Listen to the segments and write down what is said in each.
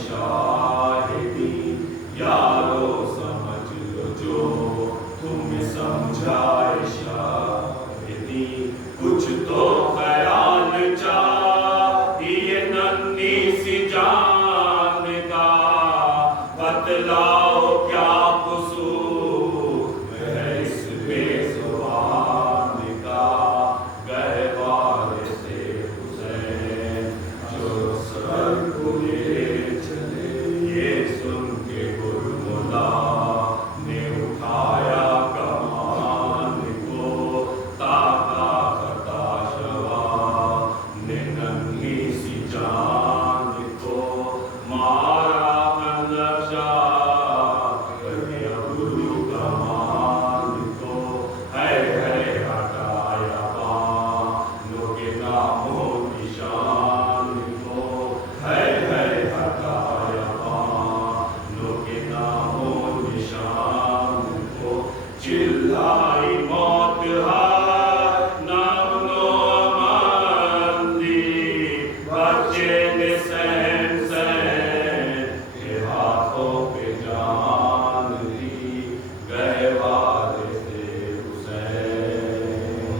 शाहिदी यारो समझ लो जो तुम्हें समझाए शाहिदी कुछ तो ख्याल चाहिए नन्ही सी जान का बतलाओ क्या कसूर है इस बेजुबान का गहवार से हुसैन जो सर को ले चले ये सुन के गुरमुला ने उठाया कमान को ताका खता शवा ने नन्ही सी जान को मारा नक्शा करके गुरु कमान को है हटाया बानों के नामों निशान को है हटाया बानों के नामों निशान को चिल्लाई मौत नामो मंदी बच्चे ने सहन के हाथों पे जान दी गहवार से हुसैन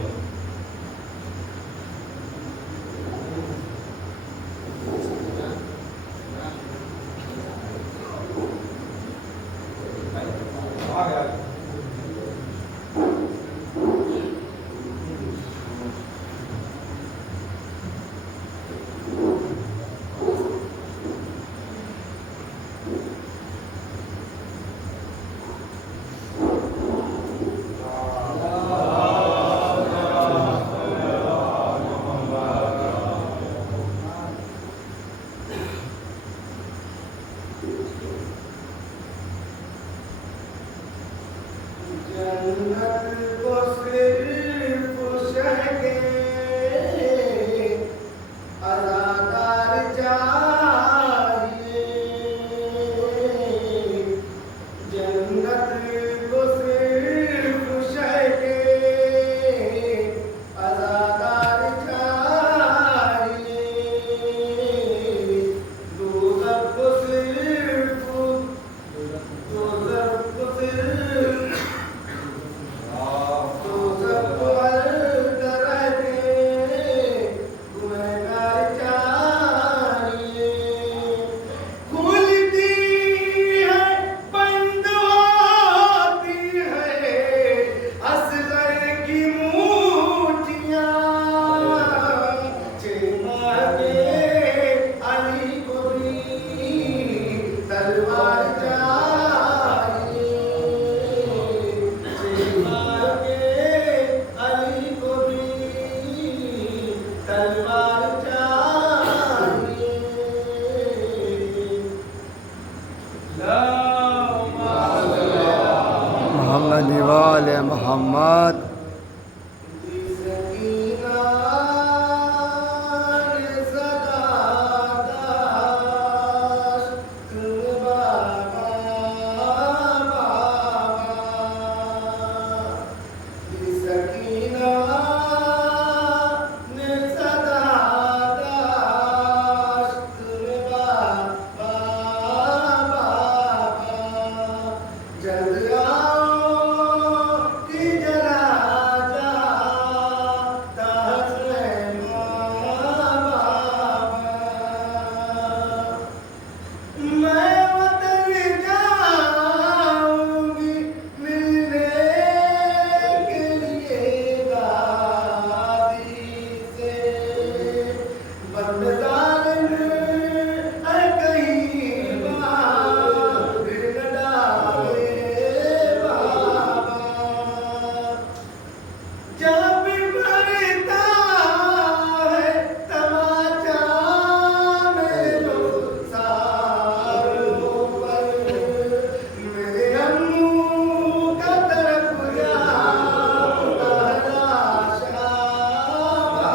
जन्नत को सिर्फ शहके अज़ादार चाहिए जन्नत को सिर्फ शहके अज़ादार चाहिए दोज़ख को सिर्फ तो सबको हर तरह के गुनहगार चाहिए खुलती है बंद होती है असगर की मूठियाँ चेमा के अली को भी तलवार चाहिए चेमा के अली को भी तलवार चाहिए मोहम्मद वाले मोहम्मद सकीना ने सदा दाश तुम बाबा सकीना ने सदा दाश तुम बाबा जल्द आओ कि जला जाता है बाबा मैं वतन जाऊंगी मिलने के लिए दादी से बंददार कहीं बाहर न डाले बाबा जब मरता है तमाचा मेरो सारों पर मेरे अम्मू का तरफ याद तहराशा बाबा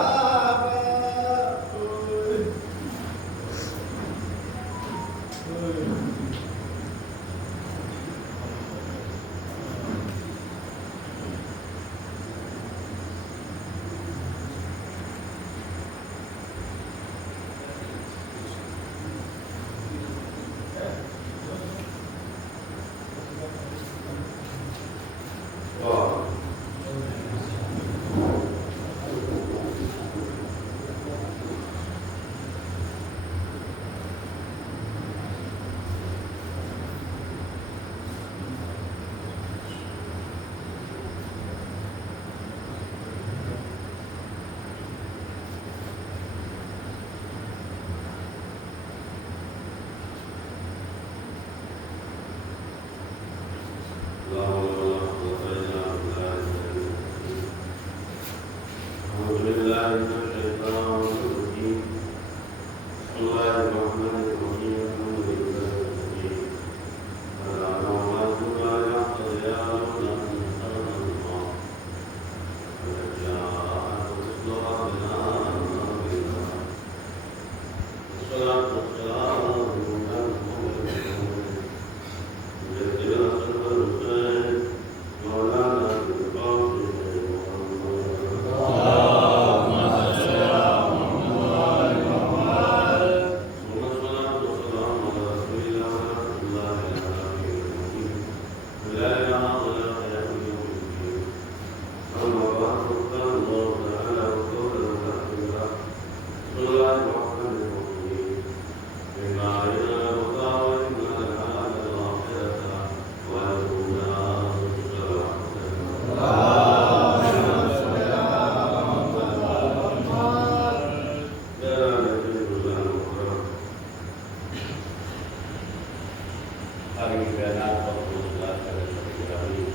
आगे की बयानात और रोजगार करें सभी ग्रामीण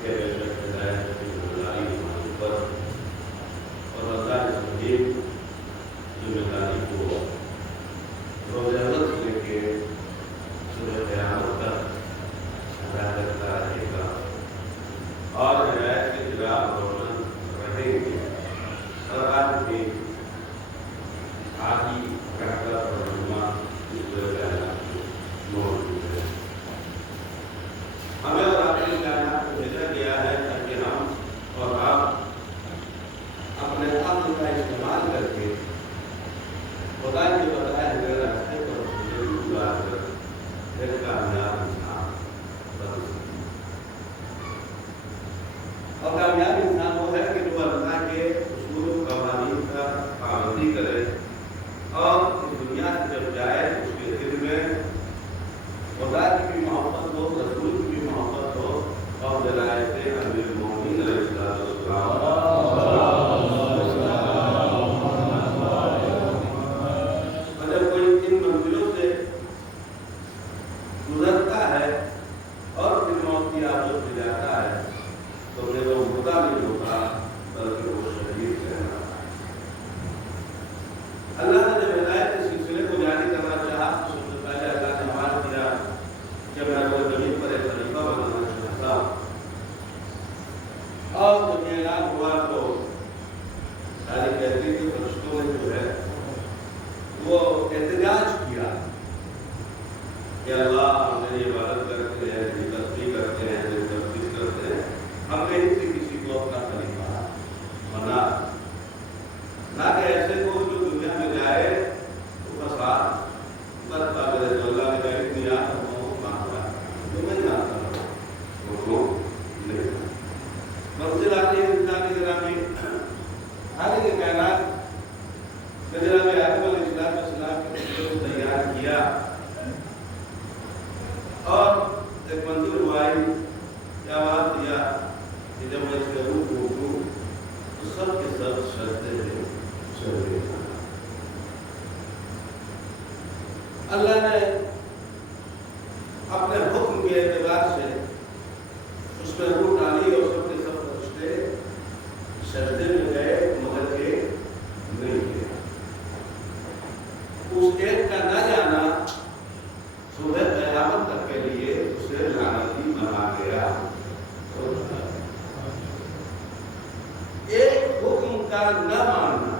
के बेशक हिदायत की जिम्मेदारी हमारे ऊपर और अल्लाह की संजीव जिम्मेदारी को रोज़ाना से लेके सुबह क़यामत तक अदा करता रहेगा और हिदायत के चिराग रोशन रहेंगे। और आज भी आदि कहकर और महिमा इस बयानात में मौजूद है। हमें और आपके बयानात को भेजा गया है ताकि हम और आप अपने अक्ल का इस्तेमाल करके खुदा के बताए हुए रास्ते पर गुजार कर एक कामयाब इंसान बन सके। और कामयाब इंसान वो है कि जो अल्लाह के उसूल कवानीन का पाबंदी करे और इस दुनिया से जब जाए उसके दिल में खुदा की भी मोहब्बत हो, रसूल की भी मोहब्बत हो और दलाइल अमीरुल मोमिनीन अलैहिस्सलाम। और जब कोई इन मंजिलों से गुजरता है और फिर मौत की आदत से जाता है तो उन्हें वो मुर्दा नहीं होता बल्कि वो शहीद कहना। अल्लाह ने जब हिदायत के सिलसिले को जारी करना चाहा तो सबसे पहले अल्लाह ने हवाला दिया कि मैं वो जमीन पर एक खलीफा बनाना चाहता और जब ये ऐलान हुआ तो सारी कहती के फरिश्तों ने जो है वो एहतजाज किया कि अल्लाह हमने ये इबादत करते हैं, तस्बीह करते हैं, तस्बीह करते हैं, हमने इनसे किसी को अपना खलीफा बना ना कि ऐसे को जो दुनिया में जाए तो फसाद बदता करे तो अल्लाह ने कहा इतनी याद हमको मांगा तो मैं जानता हूँ वो नहीं मंजिल आती है इंसान की ग्रामीण आगे के कायनात जनाब आदम अलैहिस्सलाम के बच्चे को तैयार किया और एक मंजिल हुआ क्या बात दिया कि जब मैं इसके रूप को दूँ तो सब के सब शर्तें हैं अल्लाह ने अपने हुक्म के एतबार से उसमें रूह डाली और सबके सब फरिश्ते सजदे में गए मगर एक नहीं गया। उस एक का न जाना सुबह क़यामत तक के लिए उसे लानती बना गया। एक हुक्म का न मानना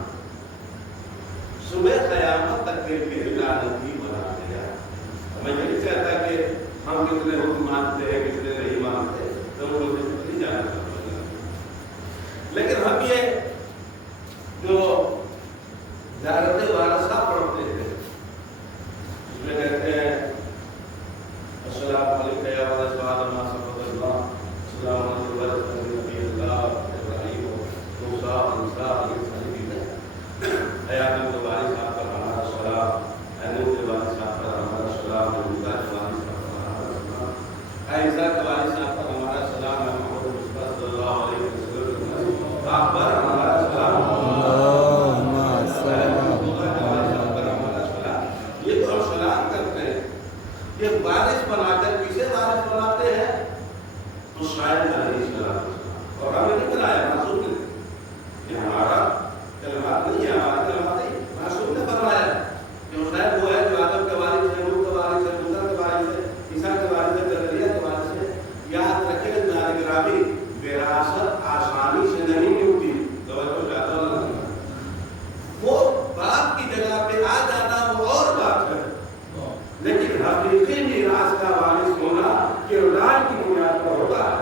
सुबह क़यामत तक के लिए लानती बना दिया। मैं ये नहीं कहता कि हम कितने हुक्म मानते हैं कितने नहीं मानते तो वो नहीं जाना चाहते, लेकिन हम ये जो ज़ियारत वारसा पढ़ते हैं उसमें कहते हैं अस्सलामु अलैका या वारिस मा सफ़दल्लाह अस्सलामु अलैका वारिस नबील्लाह इब्राहीम मूसा ईसा हयात के वारिस आप पर हमारा सलाम, नूह के वारिस आप पर हमारा सलाम, मूसा के वारिस आप पर हमारा सलाम, ईसा के वारिस आप पर हमारा सलाम, मोहम्मद मुस्तफा सल्लल्लाहु अलैहि वसल्लम आप पर हमारा सलाम, ये तो हम सलाम करते हैं। ये वारिस बनाकर किसे वारिस बनाते हैं तो शायद अलैहिस्सलाम और हमें नहीं बनाया मासूम ने, ये हमारा कलमात नहीं है, हमारा कलमात नहीं, मासूम ने बनवाया कि हुसैन वो है जो आदम के वारिस है, नूह के वारिस है, मूसा के वारिस है, ईसा के वारिस है, जकरिया के वारिस है। याद रखिए जाने ग्रामी विरासत आसानी से नहीं मिलती, वो बाप की जगह पे आ जाना वो और बात है, लेकिन हकीकी मीरास का वारिस होना किरदार की बुनियाद पर होता है,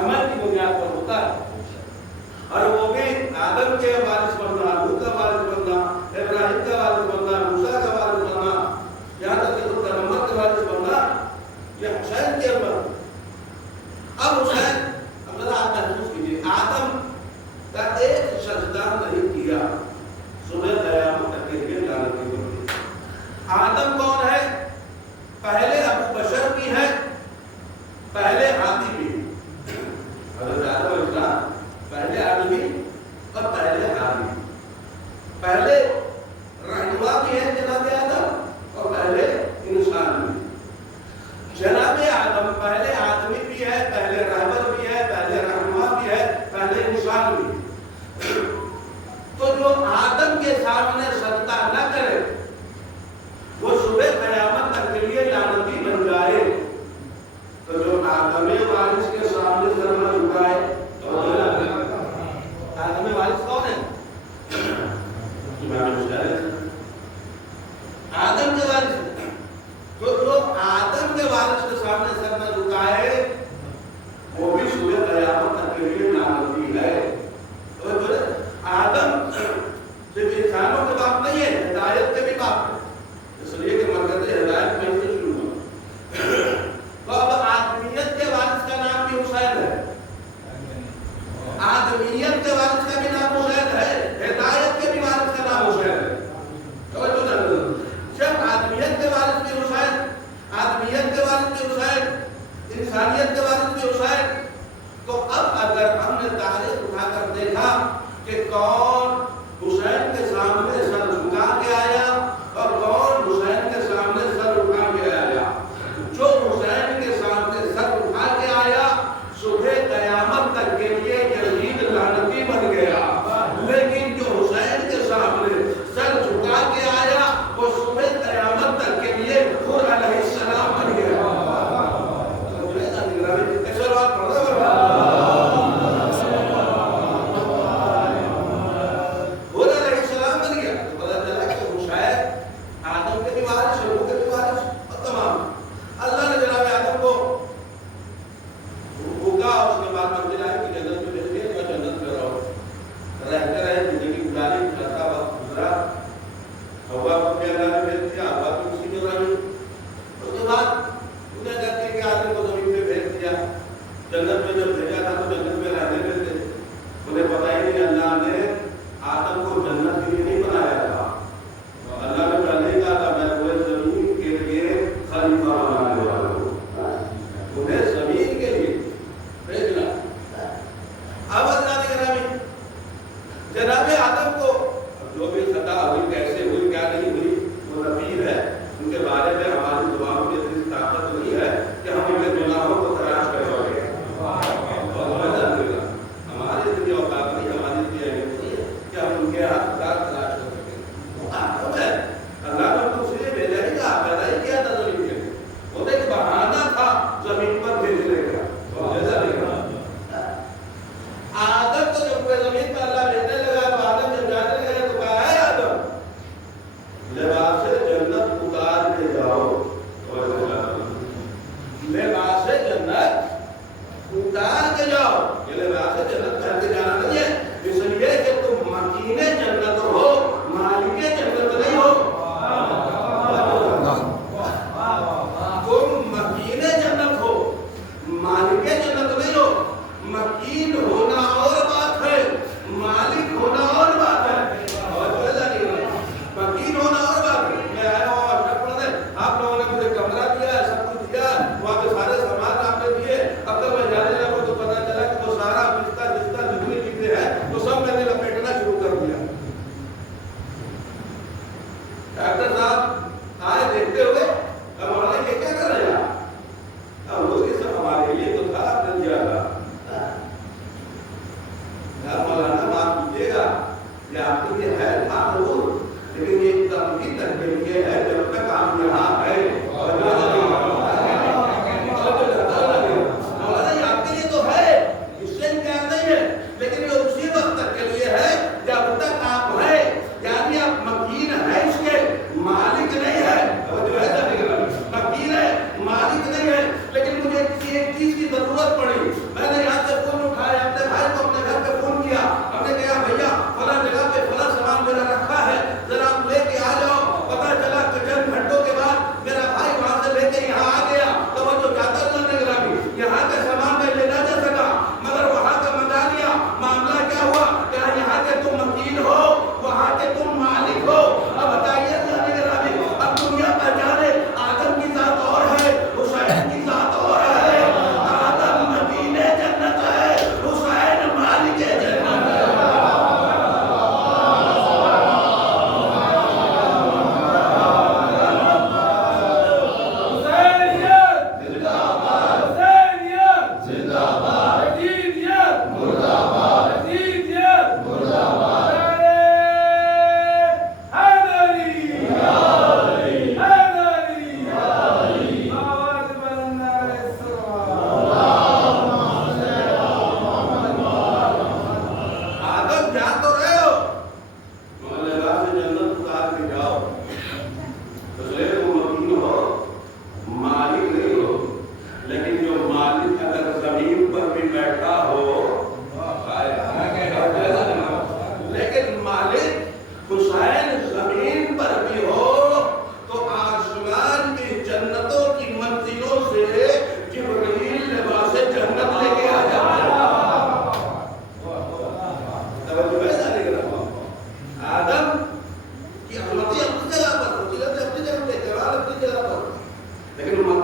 अमल की बुनियाद पर होता है। और वो भी आदम के वारिस बनना, नूह का वारिस बनना, इब्राहिम का वारिस बनना, मूसा आदर्श के सामने सर न झुकाए, वो भी सुबह कयामत तक के लिए लानती है। तो आदम सिर्फ इंसानों के बाप नहीं है, हिदायत के भी बाप है। इसलिए कि मरकज़ हिदायत में से शुरू हुआ। तो अब आदमियत के वारिस का नाम भी हुसैन है, आदमियत के वारिस का भी नाम हुसैन है, हिदायत के भी वारिस का नाम हुसैन है। जब आदमियत के वारिस भी हुसैन, आदमियत के वारिस भी हुसैन, इंसानियत के वारिस भी हुसैन, तो अब अगर हमने तारीख उठाकर देखा कि कौन हुसैन के सामने सर झुका के आया और कौन हुसैन के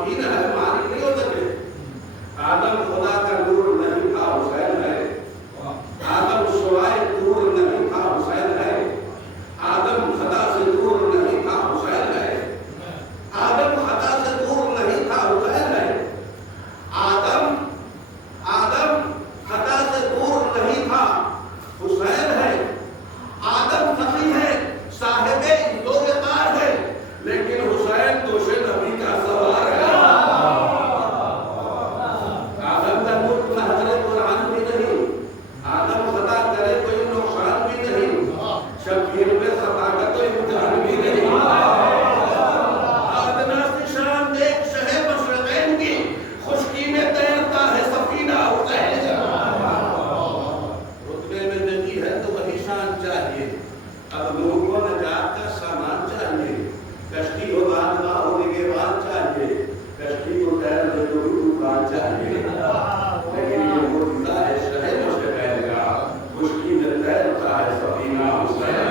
मकीन है, मालिक नहीं हो सके। आदम खुदा का नूर नहीं था, हुसैन है। आदम सुराय नूर नहीं था, हुसैन है। आदम खता से दूर नहीं था, हुसैन है। आदम खता से दूर नहीं था, हुसैन है। आदम खता से दूर नहीं था, हुसैन है। आदम फकीह है, साहिबे इज़्ज़ो-ए-कार है, लेकिन हुसैन दोषे नबी का सवार है। आदम का मुल्क न हज़रत कुरान भी नहीं, आदम खता करे कोई नुकसान भी नहीं, शब्बीर में खता का कोई इम्तिहान भी नहीं। आदना से शान देख शहे मशरक़ैन की, खुशकी में तैरता है सफीना हुसैन। रुतबे में नबी है तो वही शान चाहिए। अब लोगों को नजात का सामान चाहिए, कश्ती हो बादशाह होने के बाद चाहिए, कश्ती को तैर दे तो तूफान चाहिए। लेकिन ये मुर्तज़ा है शहे मशरक़ैन का, खुशकी में तैरता है सफीना हुसैन।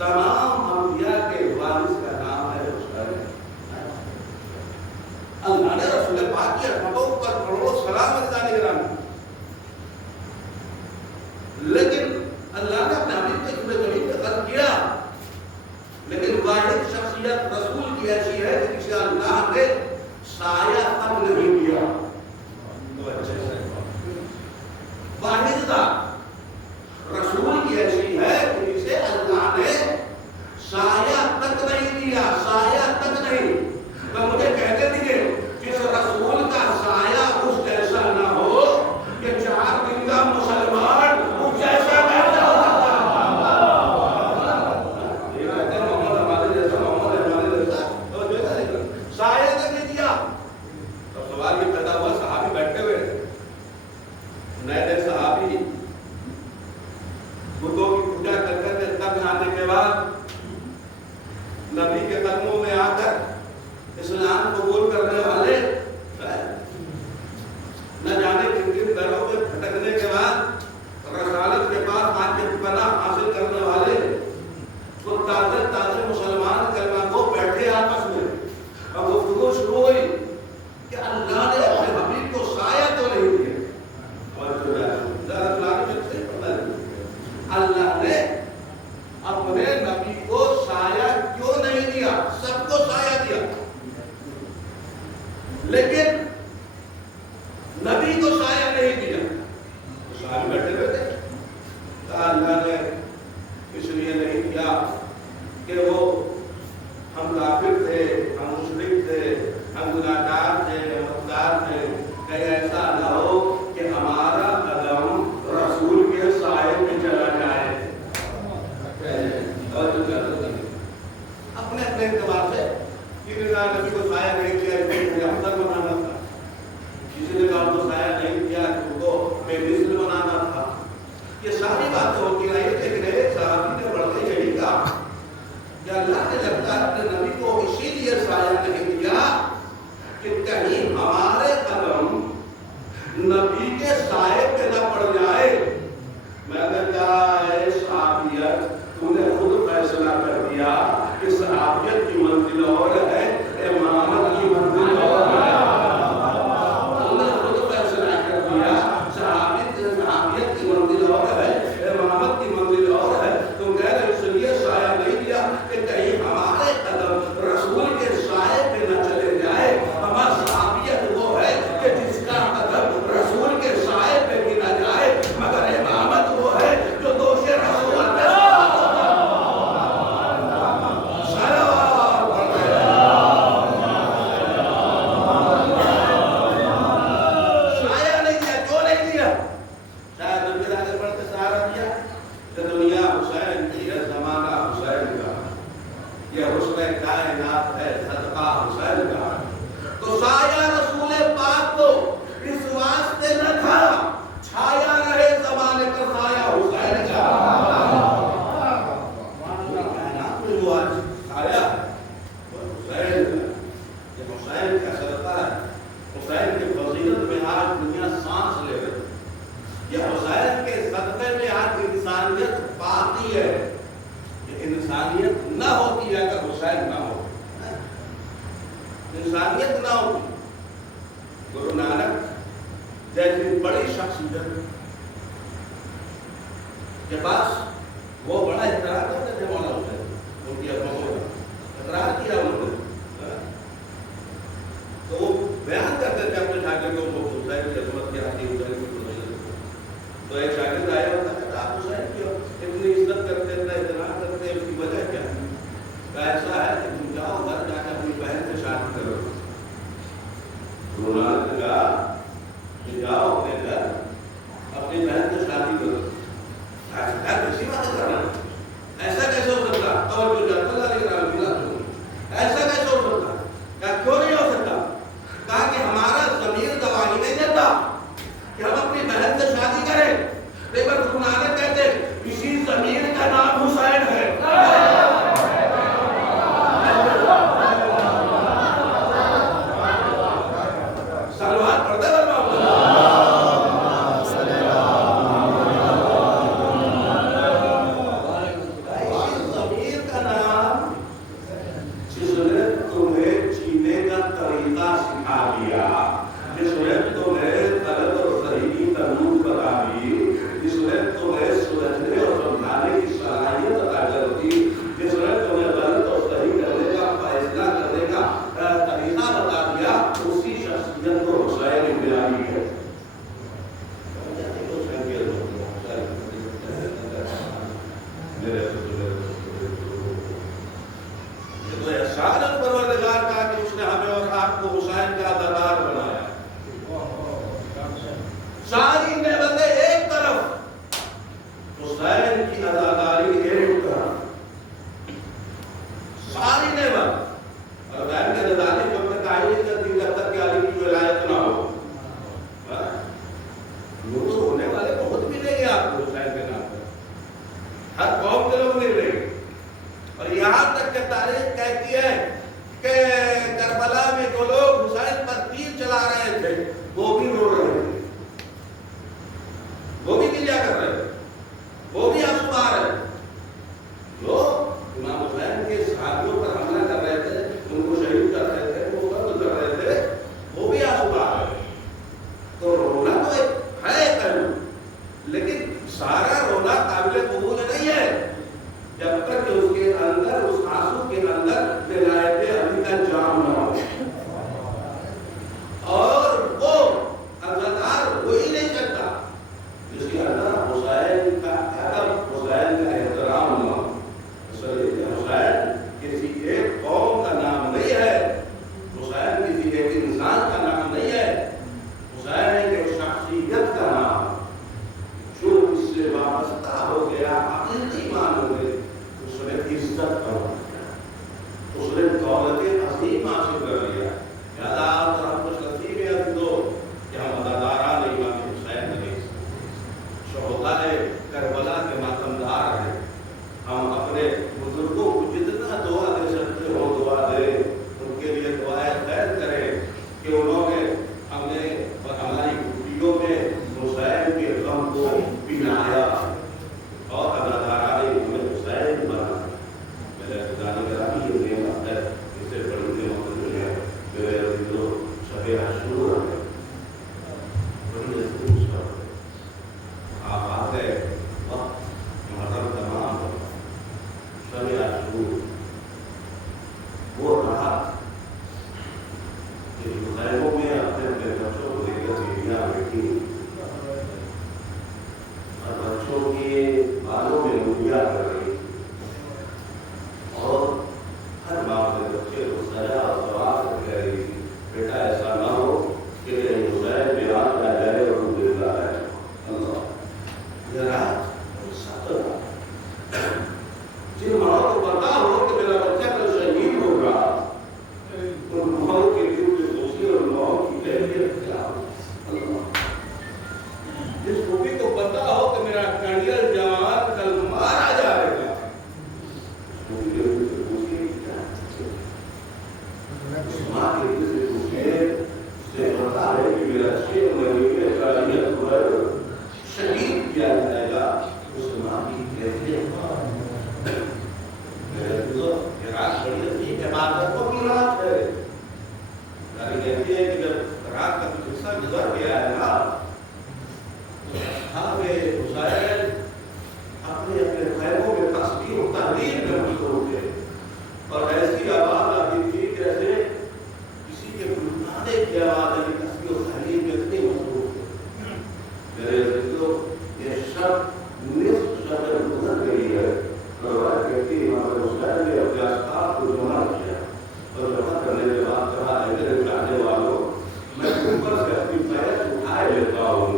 तमाम अंबिया के वारिस का नाम है हुसैन। अल्लाह ने रसूल पाक की अज़मतों पर करोड़ों सलाम अज़ा, लेकिन अल्लाह ने अपने हबीब को इतने जमीन पे खल्क़ किया, लेकिन वाहिद शख्सियत रसूल की ऐसी है कि जिसे अल्लाह ने साया तक नहीं दिया। तो अच्छे से वाहिद रसूल की ऐसी है कि जिसे अल्लाह ने साया तक नहीं दिया, साया तक नहीं। तो मुझे कहते दीजिए जिस रसूल का साया उस जैसा ना हो कि 4 दिन का मुसलमान उस जैसा कैसे हो सकता? ये कहते हैं मोहम्मद हमारे जैसा तो जो साया तक नहीं दिया। तो सवाल ये पैदा हुआ, सहाबी बैठे हुए नए सहाबी बुतों की पूजा कर करके तब आने के बाद नबी के कदमों में आकर इस्लाम कबूल करने वाले, न जाने किन किन दरों में भटकने के बाद रसालत के पास आके पनाह हासिल करने वाले वो ताज़े ताज़े मुसलमान कलमा को बैठे आपस में। अब गुफ्तगू शुरू हुई कि अल्लाह ने अपने हबीब को साया तो नहीं दिया, अल्लाह ने अपने नबी को साया क्यों नहीं दिया? सबको साया दिया, लेकिन नबी को साया नहीं दिया। तो सारे बैठे हुए थे। अल्लाह ने इसलिए नहीं दिया कि वो हम काफिर थे, हम मुशरिक थे, हम गुनाहगार थे, हम मक्कार थे। कहीं ऐसा न हो कि हमारा कदम रसूल के साये में चला जाए। अपने अपने एतबार से किसी ने नबी को साया नहीं किया, इसलिए अफसर बनाना था। किसी ने कहा उनको साया नहीं किया, उनको बेमिसल बनाना था। ये सारी बातें होती रही, लेकिन एक सहाबी ने बढ़ के यही कहा कि अल्लाह ने लगता है अपने नबी को इसीलिए साया नहीं दिया कि कहीं हमारे कदम नबी के साये पे न पड़ जाए। मैंने कहा सहाबियत, तूने खुद फैसला कर दिया कि सहाबियत की मंजिल और है, इमामत की मंजिल और है। तूने खुद फैसला कर दिया सहाबियत की मंजिल और है, इमामत की मंजिल और है। तुम कह रहे इसलिए साया नहीं दिया कि कहीं हमारे कदम रसूल के साये पे न चले जाए। हमारी सहाबियत वो है कि जिसका कदम रसूल के साये पे भी न जाए, मगर इमामत वो है जो दोषे रसूल कायनात है, सदका हुसैन का। तो साया रसूल पाक को इस वास्ते न था छाया रहे जमाने का साया हुसैन का। कायनात में जो आज साया वो हुसैन का, ये हुसैन का सदका है। हुसैन की फजीलत में आज दुनिया सांस ले रही। ये हुसैन के सदक़े में आज इंसानियत पाती है। इंसानियत ना होती, गुरु नानक जैसी बड़ी शख्सियत के पास वो बड़ा इकरार करते थे मौला हुसैन, उनकी अजमतों का इकरार किया उन्होंने। तो वो बयान करते थे अपने शागिर्दों को हुसैन की अजमत क्या थी, हुसैन की फजीलत। तो एक शागिर्द आया और कहा आप हुसैन की इतनी इज्जत करते, इतना इत्मीनान करते, उसकी वजह क्या है? ऐसा है कि तुम जाओ घर जाकर अपनी बहन से शादी करो। गुरु नानक ने कहा कि जाओ अपने घर अपनी बहन से शादी करो। कैसी बात कर रहा है? ऐसा कैसे हो सकता? और जो जाता ऐसा कैसे हो सकता? क्या क्यों नहीं हो सकता? कहा कि हमारा ज़मीर गवाही नहीं देता कि हम अपनी बहन से शादी करें। एक बार गुरु नानक कहते इसी ज़मीर का नाम हुसैन है। सलवात पढ़ते शहीद किया जाएगा उस माँ की जब गुजर गई है रवायत कहती है इमाम हुसैन ने अपने अस्हाब को जमा किया और जमा करने के बाद कहा मेरे चाहने वालों मैं ऊपर से अपनी पैर उठाए लेता हूँ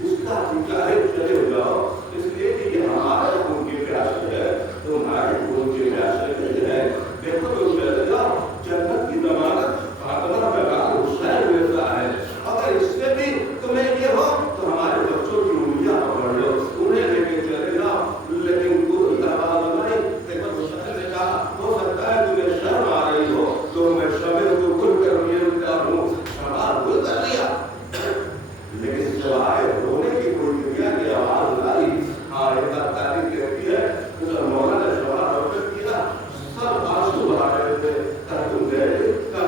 जिसका चाहे चले जाओ इसलिए कि ये हमारे खून के प्यासे है तुम्हारे खून के प्यासे नहीं है देखो तुम चले जाओ जन्नत की जमानत फातिमा का हुसैन लेता है अगर इससे भी तुम्हें ये हो तो हमारे बच्चों की उंगलियां पकड़ लो उन्हें लेके चले जाओ लेकिन कोई आवाज नहीं देखो हुसैन ने कहा हो सकता है तुम्हें शर्म आ रही हो तो मैं शर्म को खुल कर मिलता हूँ सवाल भूल कर लिया लेकिन सिवाय रोने की कोई क्रिया की आवाज आई हाँ एक तारीख कहती है तो मौला ने सवाल रखा किया सब आंसू बहा रहे थे तब तुम गए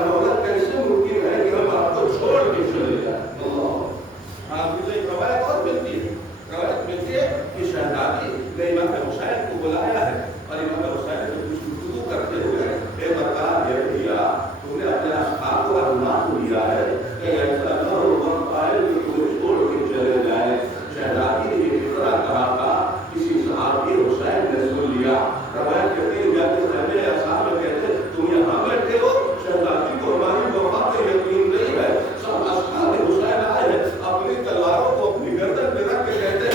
मौला कैसे मुमकिन है कि हम आपको छोड़ के चले जाए आप मुझे एक रवायत और मिलती है रवायत मिलती है कि शहजादी ने इमाम हुसैन को बुलाया है और इमाम हुसैन से कुछ गुफ्तगू करते हुए एक बता दिया तुमने अपने अस्हाब को आजमा लिया है कि ऐसा न हो वक्त आए कि तुम्हें छोड़ के चले जाए शहजादी ने ये फिक्रा कहा था किसी सहाबी हुसैन ने सुन लिया रवायत कहती है जाते समय अस्हाब कहते तुम यहाँ बैठे हो शहजादी को हमारी वफा पे यकीन नहीं है सब अस्हाब हुसैन आए हैं अपनी तलवारों को अपनी गर्दन पे रख के कहते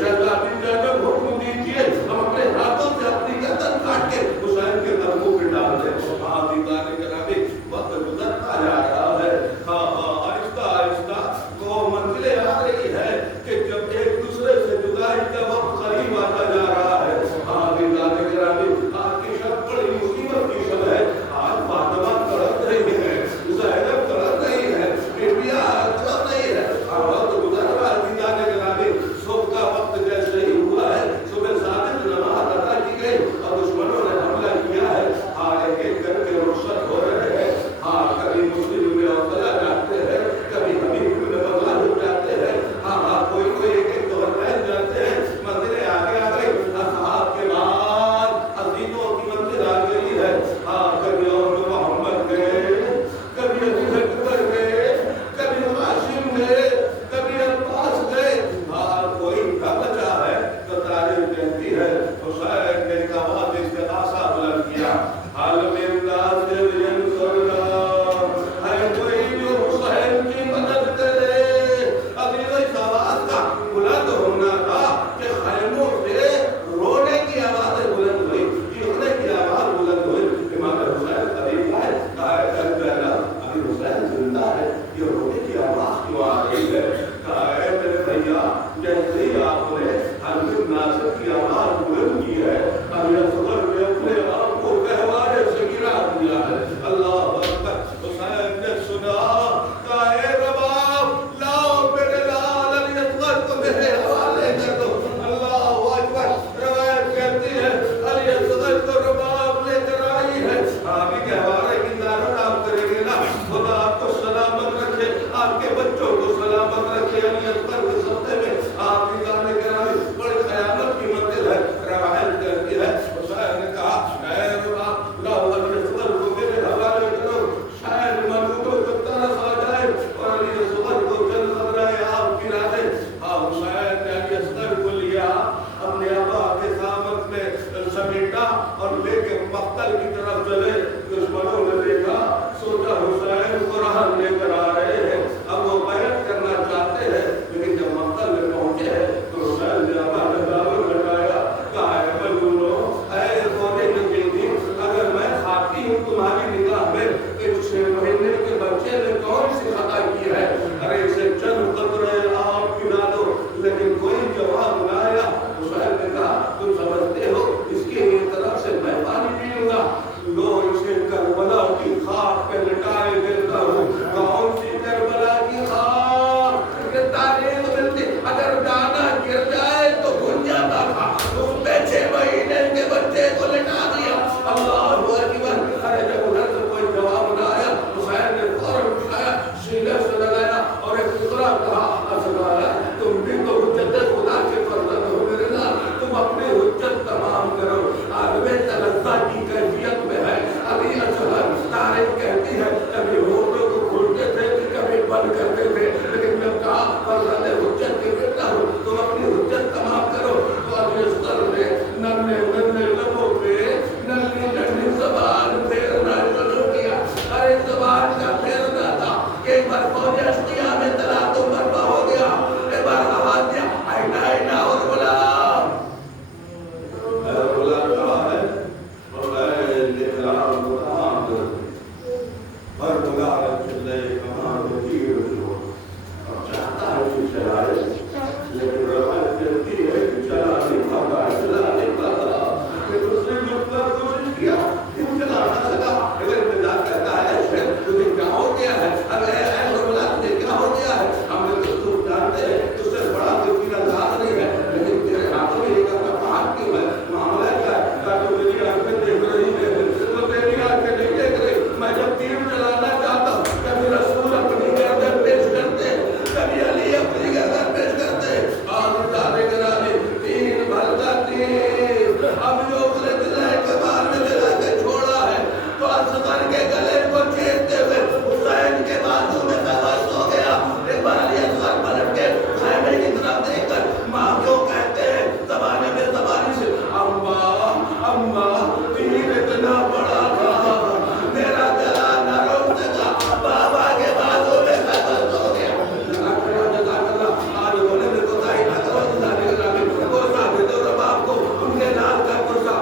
शहजादी जनाब हुक्म दीजिए हम अपने हाथों से अपनी गर्दन काट के हुसैन के कदमों पे डाल दें हाँ दीदार के करावे वक्त गुजरता जा रहा है हाँ आहिस्ता आहिस्ता वो मंजिलें आ रही है कि जब एक दूसरे से जुदाई का वक्त करीब आता जा रहा है हाँ दीदार के करावे आज की शब बड़ी मुसीबत की शब है आज फातिमा तड़प रही है ज़ैनब तड़प रही है बेटियां तड़प रही है वक्त गुजर रहा है दीदार के करावे सुबह का वक्त जैसे ही हुआ है सुबह सादिक नमाज अदा की गई और दुश्मनों ने हमला किया है हाँ एक एक करके रुखसत हो रहे हैं हाँ कभी मुस्लिम में हौसला जाते हैं कभी हबीब में बदला हो जाते हैं हाँ हाँ कोई कोई एक एक दौर में जाते हैं मंजिलें आगे आ गई असहाब के बाद अजीजों की मंजिल आ गई है हाँ कभी और मोहम्मद गए कभी अबू बकर गए कभी हाशिम गए कभी अब्बास गए हाँ कोई न बचा है तो तारीफ कहती है हुसैन ने एक आवाज इस्तिगासा बुलंद किया हाल में अब जो उसने दिल के बाहर में दिला के छोड़ा है, तो असगर के गले को चीरते हुए हुसैन के बाजू में तबस हो गया। एक बार अली असगर पलट के खैमे की तरफ देखकर माँ क्यों कहते हैं ज़बान में ज़बानी से, अम्मा अम्मा पीर इतना बड़ा था, मेरा गला न रोक सका, बाबा के बाजू में तबस हो गया। आज बोले मेरे को ताई ना करो, जाने का नाम को साबित और बाप को उनके लाल का गुस्सा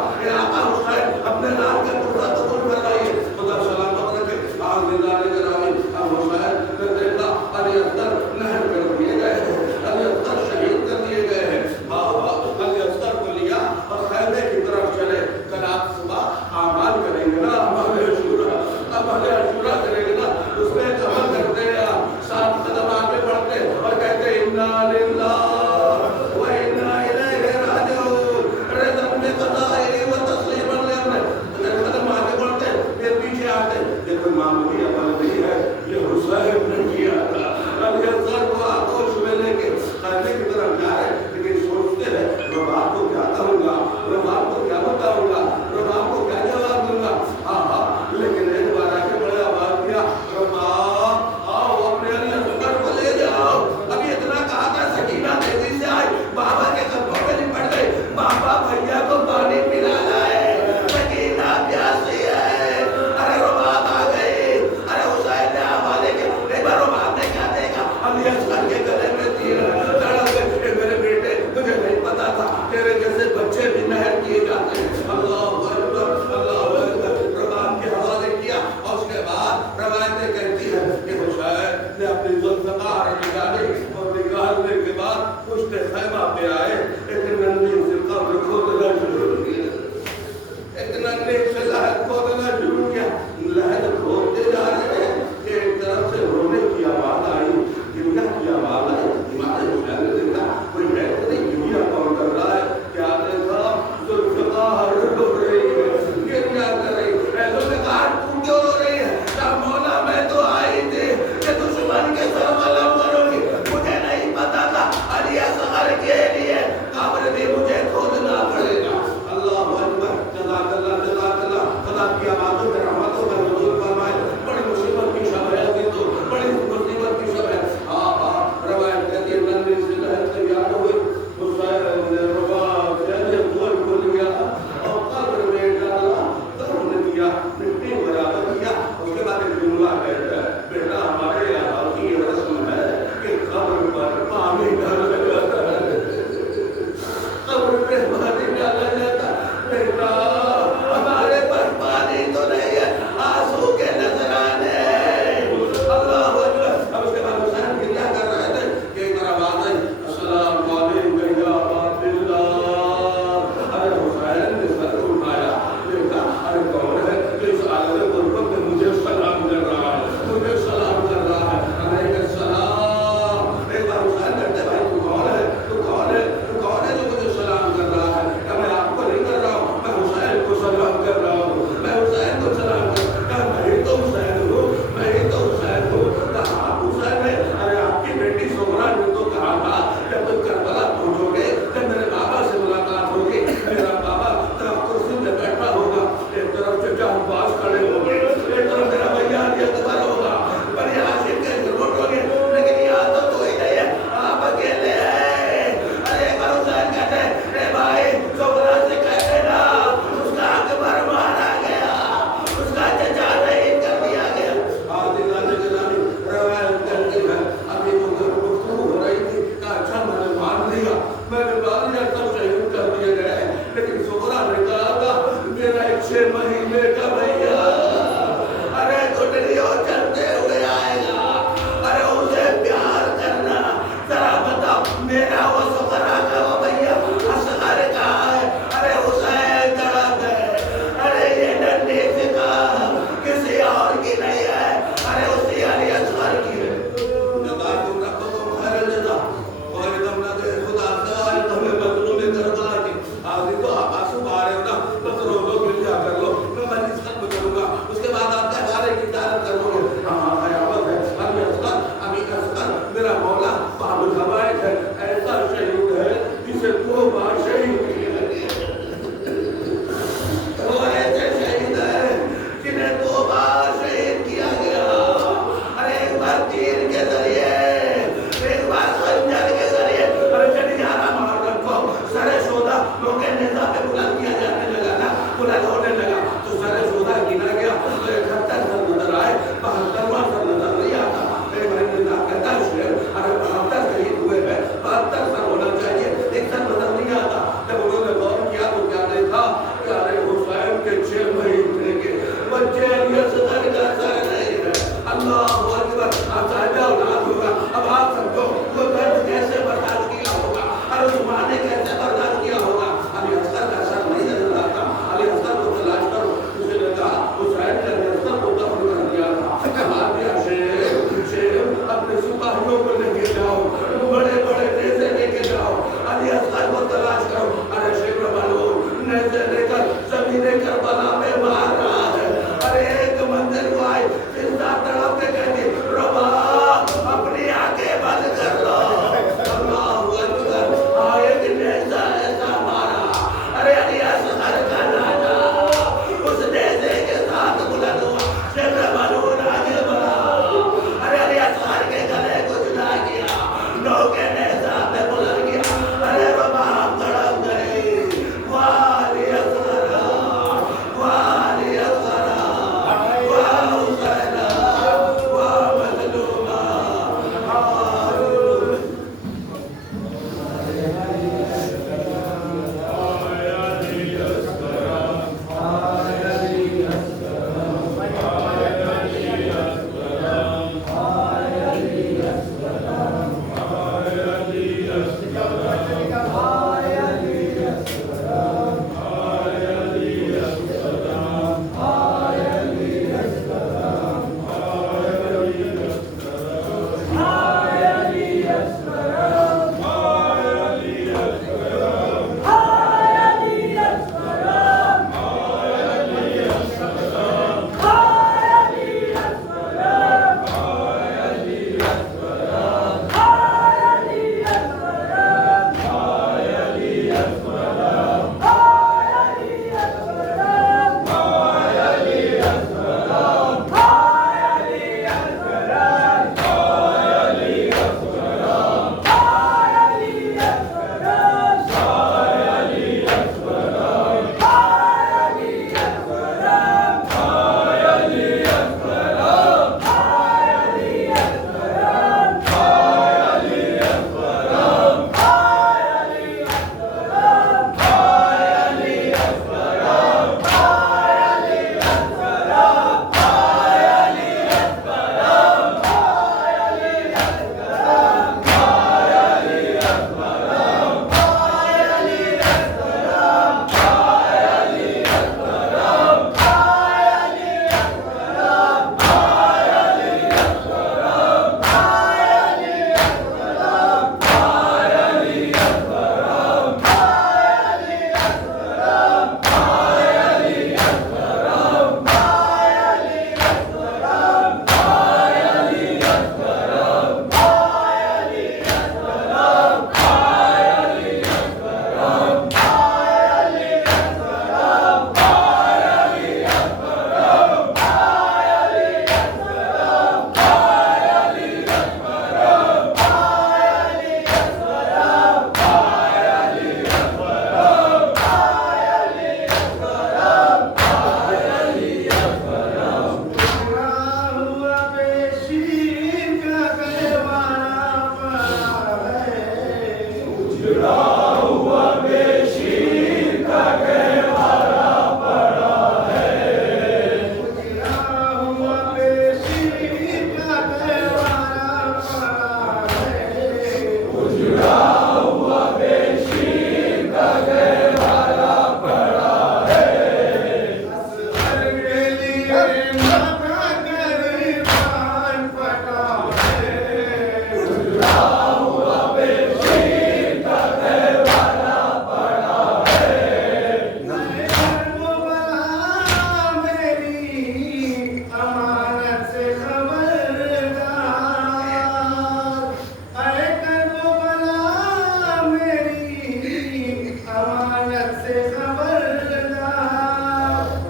से खबरदार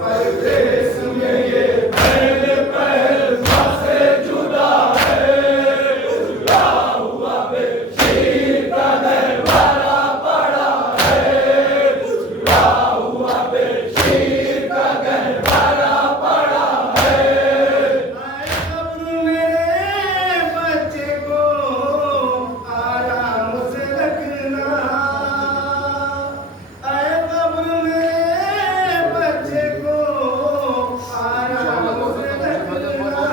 परदेश में ये पहले पहलवा से जुदा है उजड़ा हुआ बेशीर का दरबारा पड़ा है उजड़ा हुआ बेशीर का दरबारा पड़ा है आए कब्र मेरे बच्चे को आराम से रखना आए कब्र मेरे बच्चे को आराम से रखना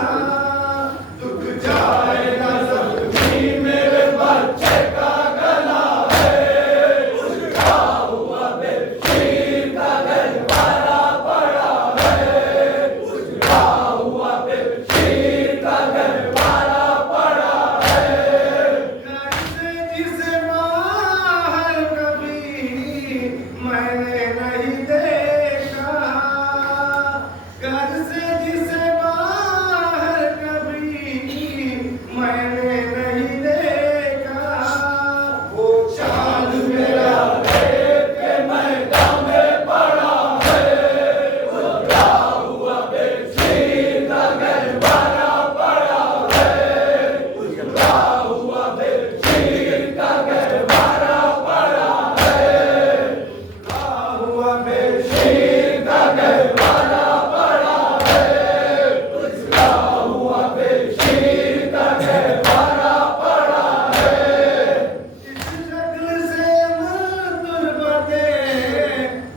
दुख जाए ना जख्मी मेरे बच्चे का गला है उजड़ा हुआ बेशीर का दरबारा पड़ा है उजड़ा हुआ बेशीर का दरबारा पड़ा है घर से जिसे बाहर कभी मैंने नहीं देखा घर से जिसे बाहर कभी मैंने नहीं देखा वो चांद मेरा रेत के मैदान में पड़ा है उजड़ा हुआ बेशीर का दरबारा पड़ा है उजड़ा हुआ बेशीर का दरबारा पड़ा है उजड़ा हुआ बेशीर का दरबारा पड़ा है उजड़ा हुआ बेशीर का दरबारा पड़ा है इस शक्ल से तुर्बते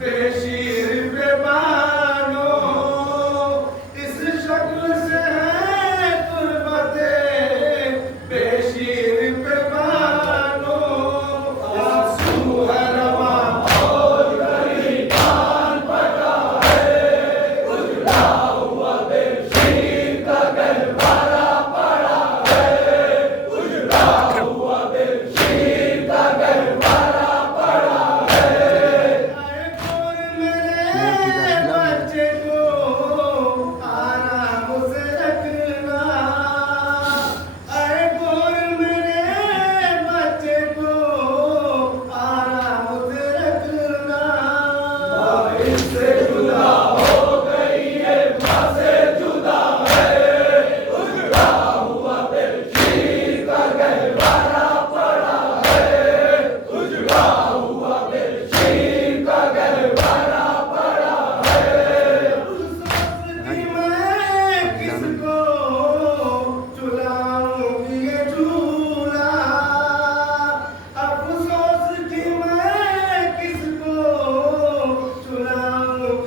बेशीर पे बानो इस शक्ल से है तुर्बते बेशीर पे बानो आंसू है रवा और गरीबान पटा है उजड़ा हुआ बेशीर का दरबारा पड़ा है उजड़ा हुआ बेशीर का दरबारा पड़ा है आए गोर मेरे बच्चे को आराम से रखना आए गोर मेरे बच्चे को आराम से रखना माँ से जुदा हो गई है माँ से जुदा है उजड़ा हुआ बेशीर का दरबारा पड़ा है उजड़ा हुआ बेशीर का दरबारा पड़ा है किसको चुलाऊंगी ये झूला अफसोस की मैं किसको चुलाऊंगी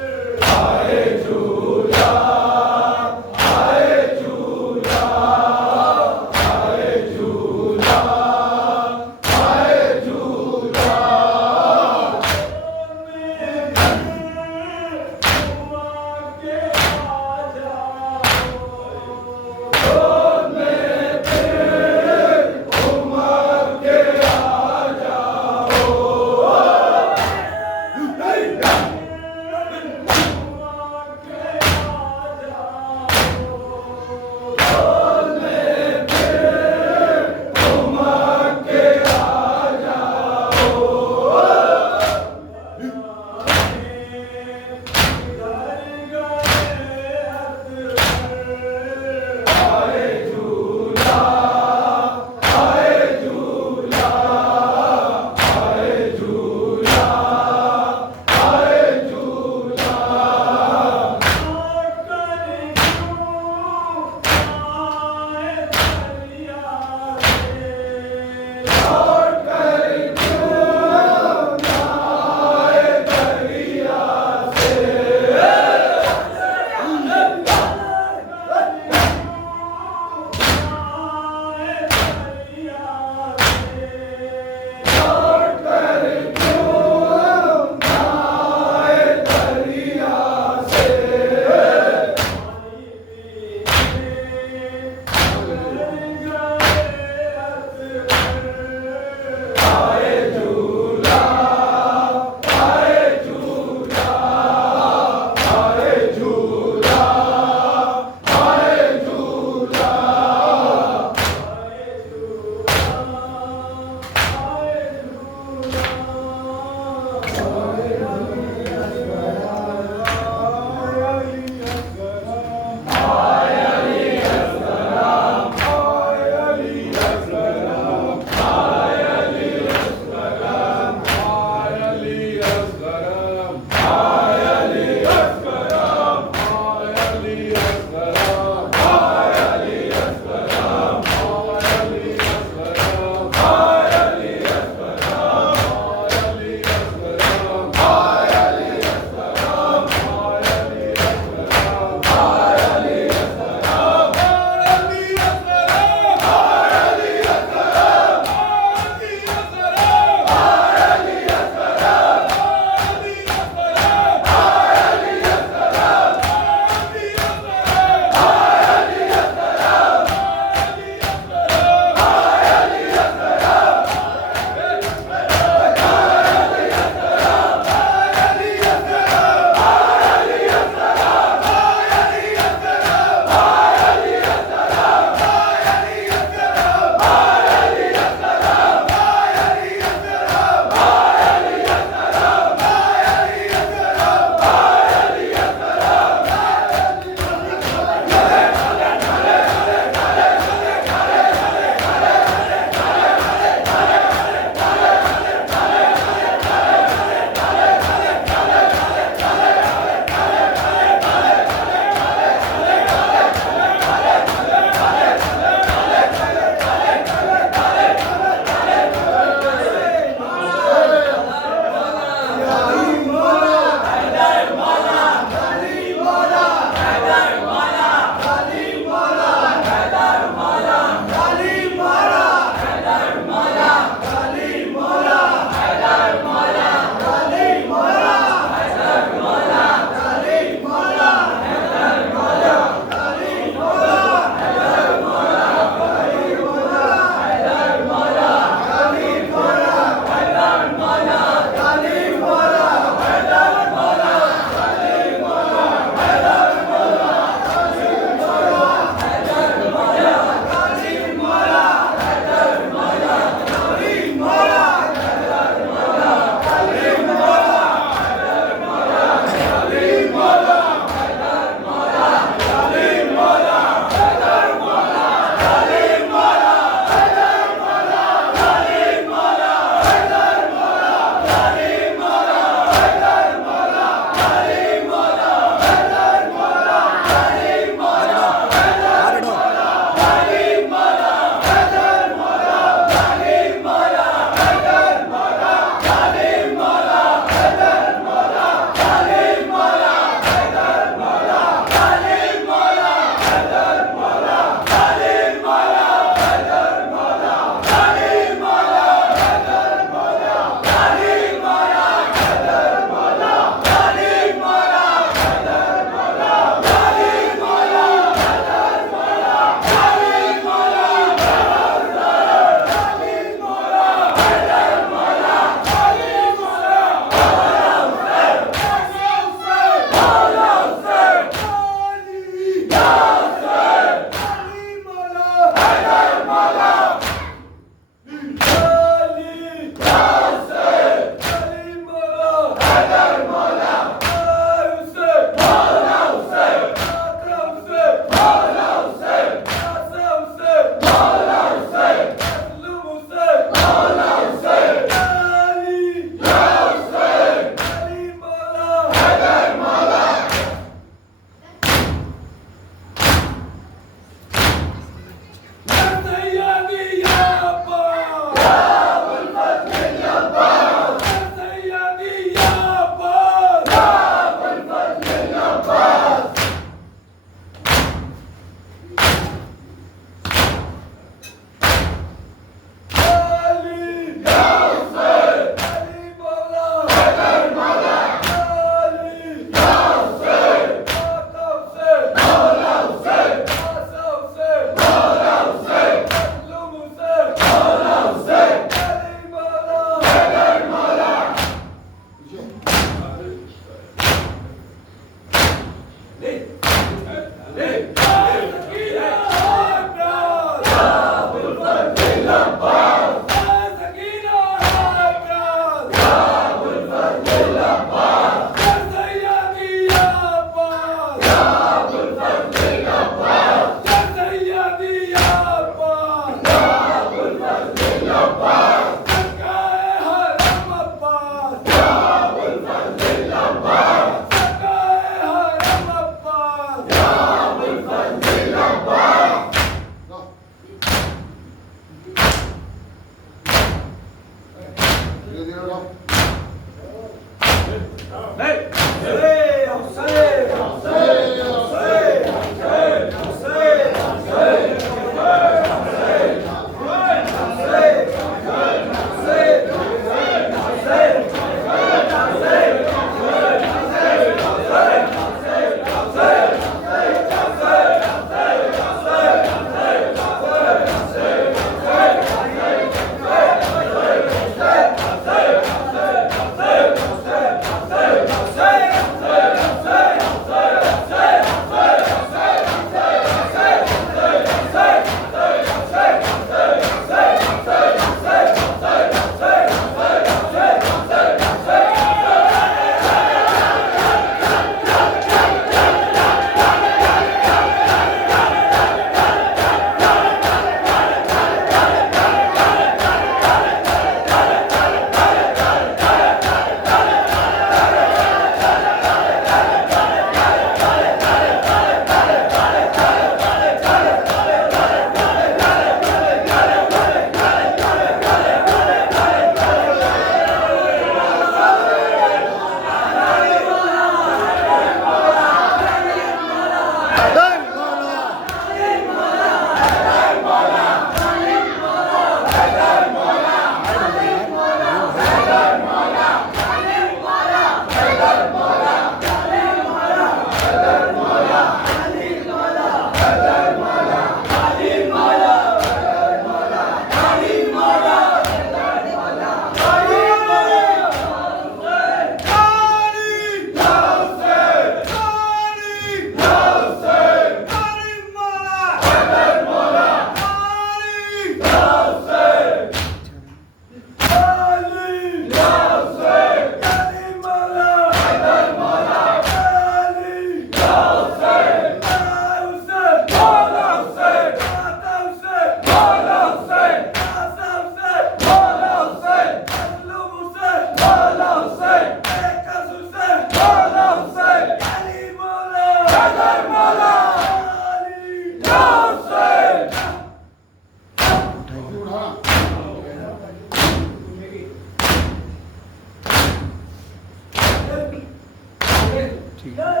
ठीक है।